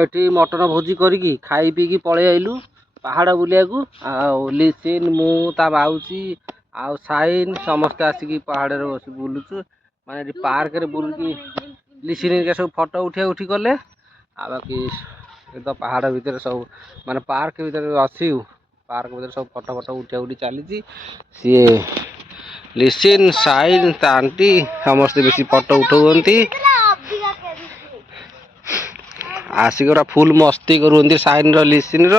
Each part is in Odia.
ଏଠି ମଟନ ଭୋଜି କରିକି ଖାଇ ପିଇକି ପଳେଇ ଆଇଲୁ ପାହାଡ଼ ବୁଲିବାକୁ। ଆଉ ଲିସିନ୍ ମୁଁ ତା ମାଉସୀ ଆଉ ସାଇନ୍ ସମସ୍ତେ ଆସିକି ପାହାଡ଼ରେ ବସି ବୁଲୁଛୁ। ମାନେ ଏଠି ପାର୍କରେ ବୁଲିକି ଲିସିନ୍ ହେରିକା ସବୁ ଫଟୋ ଉଠି କଲେ। ଆଉ ବାକି ତ ପାହାଡ଼ ଭିତରେ ସବୁ ମାନେ ପାର୍କ ଭିତରେ ଅଛି। ପାର୍କ ଭିତରେ ସବୁ ଫଟୋ ଉଠି ଚାଲିଛି। ସିଏ ଲିସିନ୍ ସାଇନ୍ ତା ଆଣ୍ଟି ସମସ୍ତେ ବେଶୀ ଫଟୋ ଉଠଉଛନ୍ତି। ଆସିକି ଗୋଟେ ଫୁଲ୍ ମସ୍ତି କରୁଛନ୍ତି ସାଇନ୍ ର ଲିସିନ୍ ର।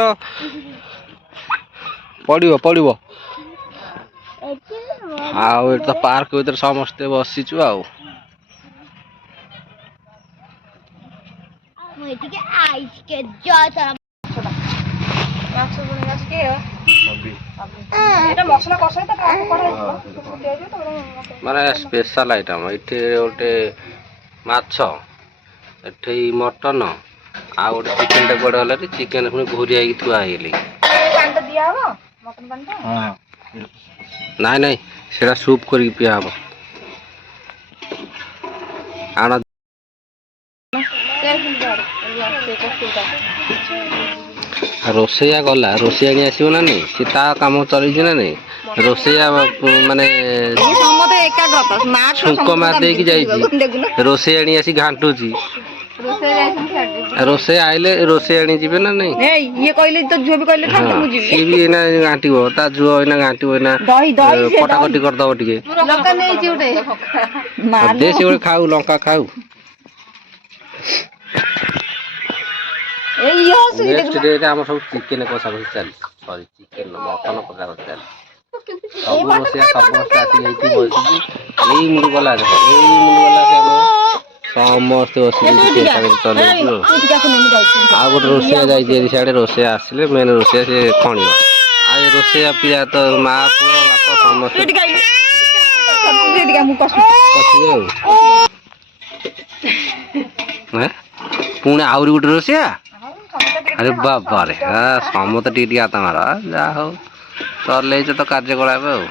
ପଡ଼ିବ ଆଉ ଏଠି ତ ପାର୍କ ଭିତରେ ସମସ୍ତେ ବସିଛୁ ଆଉ। ମାନେ ସ୍ପେଶାଲ ଆଇଟମ ଏଠି ଗୋଟେ ମାଛ, ଏଠି ମଟନ, ଆଉ ଗୋଟେ ଚିକେନ ଟା କୁଆଡେ ଗଲା? ଚିକେନ ପୁଣି ଘୋରି ହେଇକି ଥୁଆ ହେଇଗଲି। ନାଇଁ ସେଟା ସୁପ୍ କରିକି ପିଆ ହବ। ଆଣ ରୋଷେଇଆ ଗଲା, ରୋଷେଇଆଣି ଆସିବ ନା ନାଇଁ? ସେ ତା କାମ ଚଲେଇଛି ନା ନାଇଁ? ରୋଷେଇଆ ମାନେ ଛୁଙ୍କ ମାରି ଦେଇକି ଯାଇଛି। ରୋଷେଇଆଣି ଆସି ଘାଣ୍ଟୁଛି। ରୋଷେଇ ଆଇଲେ ରୋଷେଇଆଣି ଯିବେ ନା ନାଇଁ? ଇଏ କହିଲେ ତ ଝିଅ ବି କହିଲେ ସିଏ ବି ଏଇନା ଘାଣ୍ଟିବ, ତା ଝୁଅ ଏଇନା ଘାଣ୍ଟିବ। ଏଇନା କଟାକଟି କରିଦବ ଟିକେ। ଦେ ସେ ଗୋଟେ ଖାଉ, ଲଙ୍କା ଖାଉ। ନେକ୍ସଟ ଡେରେ ଆମର ସବୁ ଚିକେନ କଷାକଷି ଚାଲିଛି। ସରି ଚିକେନ ମଟନ କଷାକଷି ଚାଲିଛି। ସବୁ ରୋଷେଇଆ ସମସ୍ତେ ଆସିକି ଏଇଠି ବସିକି ଏଇ ମୁଣ୍ଡ ଗଲା ସମସ୍ତେ ବସିକି ଚଲେଇଛୁ। ଆଉ ଗୋଟେ ରୋଷେଇଆ ଯାଇଛି ସିଆଡେ, ରୋଷେଇଆ ଆସିଲେ ମେନ୍ ରୋଷେଇଆ ସେ ଖଣିବ। ଆଉ ଏ ରୋଷେଇଆ ପିଲା ତ ମା ପୁଅ ବାପ ସମସ୍ତେ ପୁଣି ଆହୁରି ଗୋଟେ ରୋଷେଇଆ। ଆରେ ବାବାରେ ସମସ୍ତେ ଟିକେ ହାତ ମାର। ଯାହା ହଉ ଚଲେଇଛ ତ କାର୍ଯ୍ୟକଳାପ ଆଉ।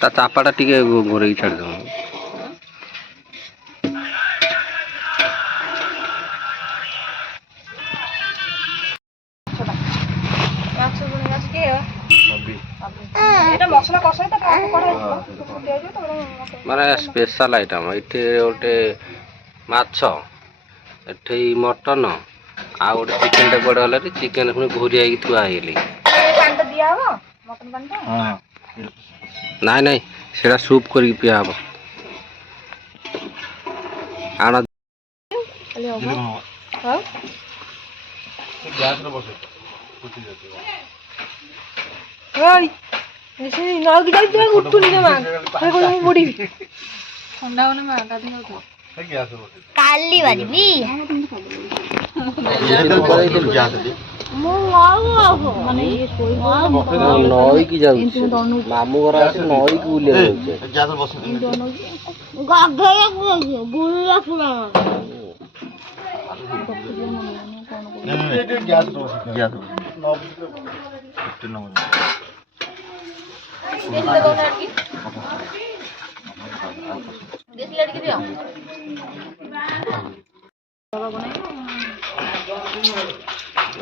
ତା ଚାପାଟା ଟିକେ ଘୋରେଇକି ଛାଡିଦବ। ମାନେ ସ୍ପେଶାଲ ଆଇଟମ ଏଠି ଗୋଟେ ମାଛ, ଏଠି ମଟନ, ଆଉ ଗୋଟେ ଚିକେନ ଟା କୁଆଡେ ଗଲା? ଚିକେନ ପୁଣି ଘୋରି ହେଇକି ଥୁଆ ହେଇଗଲି। ନାଇଁ ସେଟା ସୁପ୍ କରିକି ପିଆ ହବ। ଆଣ କାଲି ବାଜିବି ନଈକି ଯାଉଛି। ମାମୁଁ ଘର ଆସି ନଈକି ବୁଲିବାକୁ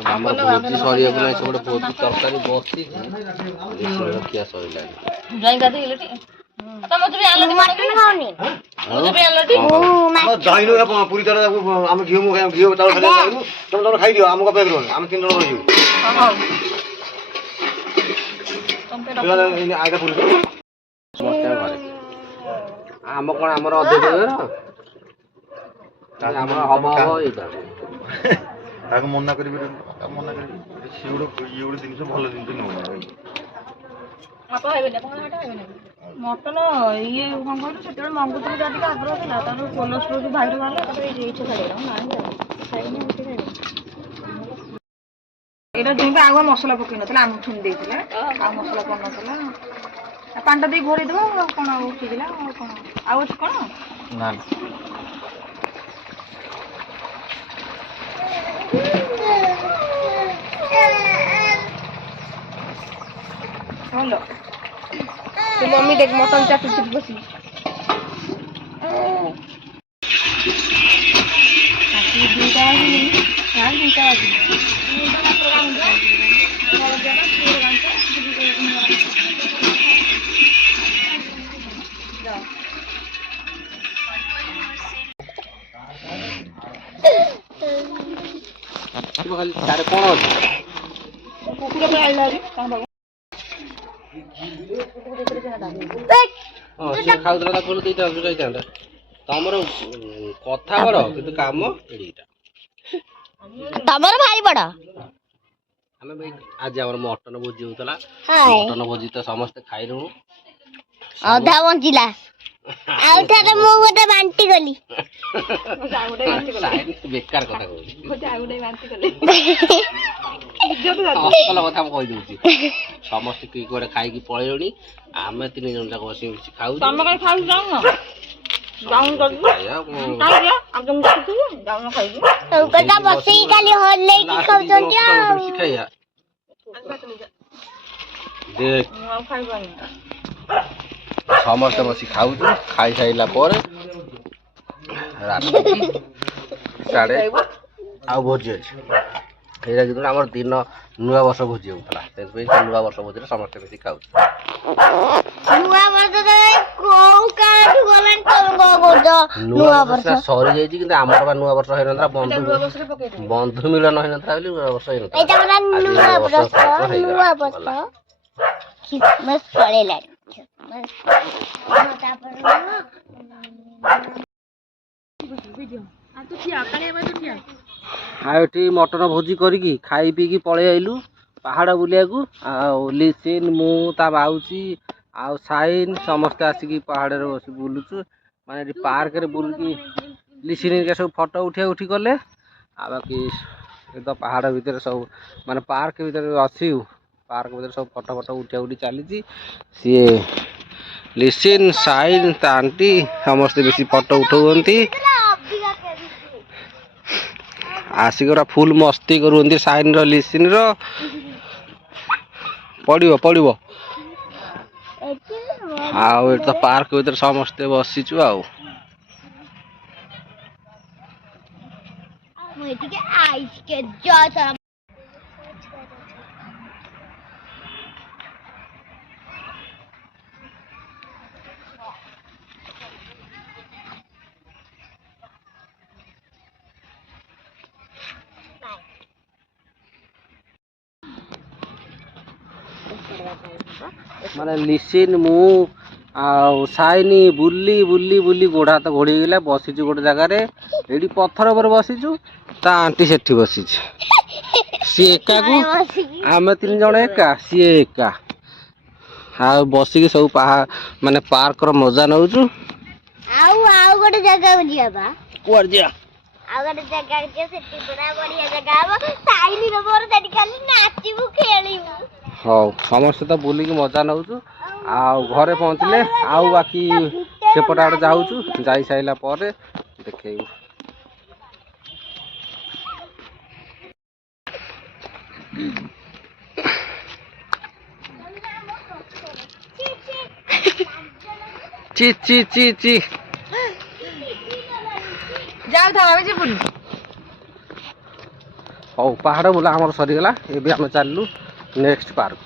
ଆମର ଭୋଜି ସରିବାକୁ ନାହିଁ। ସେପଟେ ଭୋଜି ତରକାରୀ ବସିଛି, ଖିଆ ସରିଲାଣି। ପୁରୀ ତର ଆମେ ଘିଅ ତମେ ଖାଇଦିଅ। ଆମକୁ ଅପେକ୍ଷା କରିବନି, ଆମେ 3 ଜଣ ରହିଯିବୁ। ଆମ କଣ ଆମର ଅଧିକ ଆମର ହବ ତାକୁ ମନା କରିବି, ସିଏ ଗୋଟେ ଜିନିଷ ଭଲ ଜିନିଷ ନୁହଁ। ମଟନ ଇଏ କଣ କହିଲୁ, ସେତେବେଳେ ମଙ୍ଗୁଥିଲୁ ଯାହା ଟିକେ ଆଗ୍ରହ ଥିଲା। ତାପରେ କୋଲେଷ୍ଟ୍ରୋଲ ଯୋଉ ଭାଇରସ ବାହାରିଲା, ତାପରେ ଇଚ୍ଛା ଛାଡିଗଲା। ଏଇଟା ଯେମିତି ଆଗୁଆ ମସଲା ପକେଇ ନଥିଲା, ଆମକୁ ଛୁଣି ଦେଇଥିଲା। ଆଉ ମସଲା ପଡିନଥିଲା। ପାଣି ଟା ଦେଇ ଘୋରେଇ ଦବା ଆଉ କଣ? ଆଉ ସିଝିଲା ଆଉ କଣ? ଆଉ ଅଛି କଣ? ନା ଭଲ। मम्मी देख मटन चाटुची बसी ଖାଲି ତାର କ'ଣ ଅଛି? କୁକୁର ପାଇଁ ଆଇଲା ରେ କାମ ବାବୁ ହଁ ସିଏ ଖାଉଥିଲା ତାକୁ କହିଲେ ଦେଇଥାନ୍ତୁ ଖାଇଥାନ୍ତା। ତମର କଥା ବଡ଼ କିନ୍ତୁ କାମ ଏଡ଼ିଟା। ତମର ଭାରି ବଡ। ଆମେ ଭାଇ ଆଜି ଆମର ମଟନ ଭୋଜି ହଉଥିଲା। ହାଏ ମଟନ ଭୋଜି ତ ସମସ୍ତେ ଖାଇଲୁଣୁ। ଅଧା ବଞ୍ଚିଲା ଆଉ ଥରେ ମୁଁ ଗୋଟେ ବାଣ୍ଟି ଗଲି ବେକାର କଥା କହୁଛି। ଭଲ କଥା ମୁଁ କହିଦଉଛି। ସମସ୍ତେ କିଏ କୁଆଡେ ଖାଇକି ପଳେଇଲୁଣି। ଆମେ 3 ଜଣ ଯାକ ବସିକି କିଛି ଖାଉଛୁ। ତମେ କାଇଁ ଖାଉଛ ଯାଉନ ଯାଉନ ଚୌକଟା ବସେଇ ଖାଲି ହଲେଇକି ଖାଉଛନ୍ତି ଆଉ ଦେଖ ସମସ୍ତେ ବସି ଖାଉଛୁ। ଖାଇସାରିଲା ପରେ ରାତି ସାଢେ ଆଉ ଭୋଜି ଅଛି। ଏଇଟା କିନ୍ତୁ ଆମର ଦିନ ନୂଆ ବର୍ଷ ଭୋଜି ହଉଥିଲା। ସେଥିପାଇଁ ସେ ନୂଆ ବର୍ଷ ଭୋଜିରେ ସମସ୍ତେ ମିଶି ଖାଉଛୁ। ନୂଆ ବର୍ଷ କୋଉ କାଠୁ ଗଲାଣି ତମେ କଣ କହୁଛ? ନୂଆ ବର୍ଷ ସରିଯାଇଛି କିନ୍ତୁ ଆମର ବା ନୂଆ ବର୍ଷ ହେଇନଥିଲା। ବନ୍ଧୁ ମିଳନ ହେଇନଥିଲା ବୋଲି ନୂଆ ବର୍ଷ ହେଇନଥିଲା। ଏଇଟା ହେଲା ନୂଆ ବର୍ଷ ଖ୍ରୀଷ୍ଟମାସ ପଳେଇଲାଣି। ଆଉ ଏଠି ମଟନ ଭୋଜି କରିକି ଖାଇ ପିଇକି ପଳେଇ ଆଇଲୁ ପାହାଡ଼ ବୁଲିବାକୁ। ଆଉ ଲିସିନ ମୁଁ ତା ବାଉଚି ଆଉ ସାଇନ ସମସ୍ତେ ଆସିକି ପାହାଡ଼ରେ ବସି ବୁଲୁଛୁ। ମାନେ ଏଠି ପାର୍କରେ ବୁଲିକି ଲିସିନ ହେରିକା ସବୁ ଫଟୋ ଉଠି କଲେ। ଆଉ ବାକି ଏ ତ ପାହାଡ଼ ଭିତରେ ସବୁ ମାନେ ପାର୍କ ଭିତରେ ଅଛି। ପାର୍କ ଭିତରେ ସବୁ ଫଟୋ ଉଠି ଚାଲିଛି। ସିଏ ଲିସିନ ସାଇନ ତା ଆଣ୍ଟି ସମସ୍ତେ ବେଶୀ ଫଟୋ ଉଠଉଛନ୍ତି। ଆସିକି ପୁରା ଫୁଲ ମସ୍ତି କରୁଛନ୍ତି। ସାଇନ ର ଲିସିନ ର ପଡ଼ିବ। ଆଉ ଏଠି ତ ପାର୍କ ଭିତରେ ସମସ୍ତେ ବସିଛୁ ଆଉ। ମାନେ ଲିସିନ ମୁଁ ଆଉ ସାଇନି ବୁଲି ଗୋଡ଼ ହାତ ଘୋଡ଼ି ହେଇଗଲା। ବସିଛୁ ଗୋଟେ ଜାଗାରେ। ଏଇଠି ପଥର ଉପରେ ବସିଛୁ। ତା ଆଣ୍ଟି ସେଠି ବସିଛି। ସିଏ ଏକାକୁ ଆମେ 3 ଜଣ ଏକା ସିଏ ଏକା। ଆଉ ବସିକି ସବୁ ମାନେ ପାର୍କର ମଜା ନଉଛୁ। ଆଉ ଗୋଟେ ଜାଗାକୁ ଯିବା ବା। କୁଆଡେ ଯିବା? ଆଉ ଗୋଟେ ଜାଗାକୁ ଯିବା। ସେଠି ପୁରା ବଢିଆ ଜାଗା ହବ। ସାଇନି ର ମୋର ସେଠି ଖାଲି ନାଚିବୁ ଖେଳିବୁ। ହଉ ସମସ୍ତେ ତ ବୁଲିକି ମଜା ନଉଛୁ। ଆଉ ଘରେ ପହଞ୍ଚିଲେ ଆଉ ବାକି ସେପଟେ ଆଡେ ଯାଉଛୁ। ଯାଇ ସାରିଲା ପରେ ଦେଖେଇବୁ। ଚି ଯାଉ ଥା ଆମେ ଯିବୁନି। ହଉ ପାହାଡ଼ ବୁଲା ଆମର ସରିଗଲା। ଏବେ ଆମେ ଚାଲିଲୁ ନେକ୍ସଟ ପାର୍କ।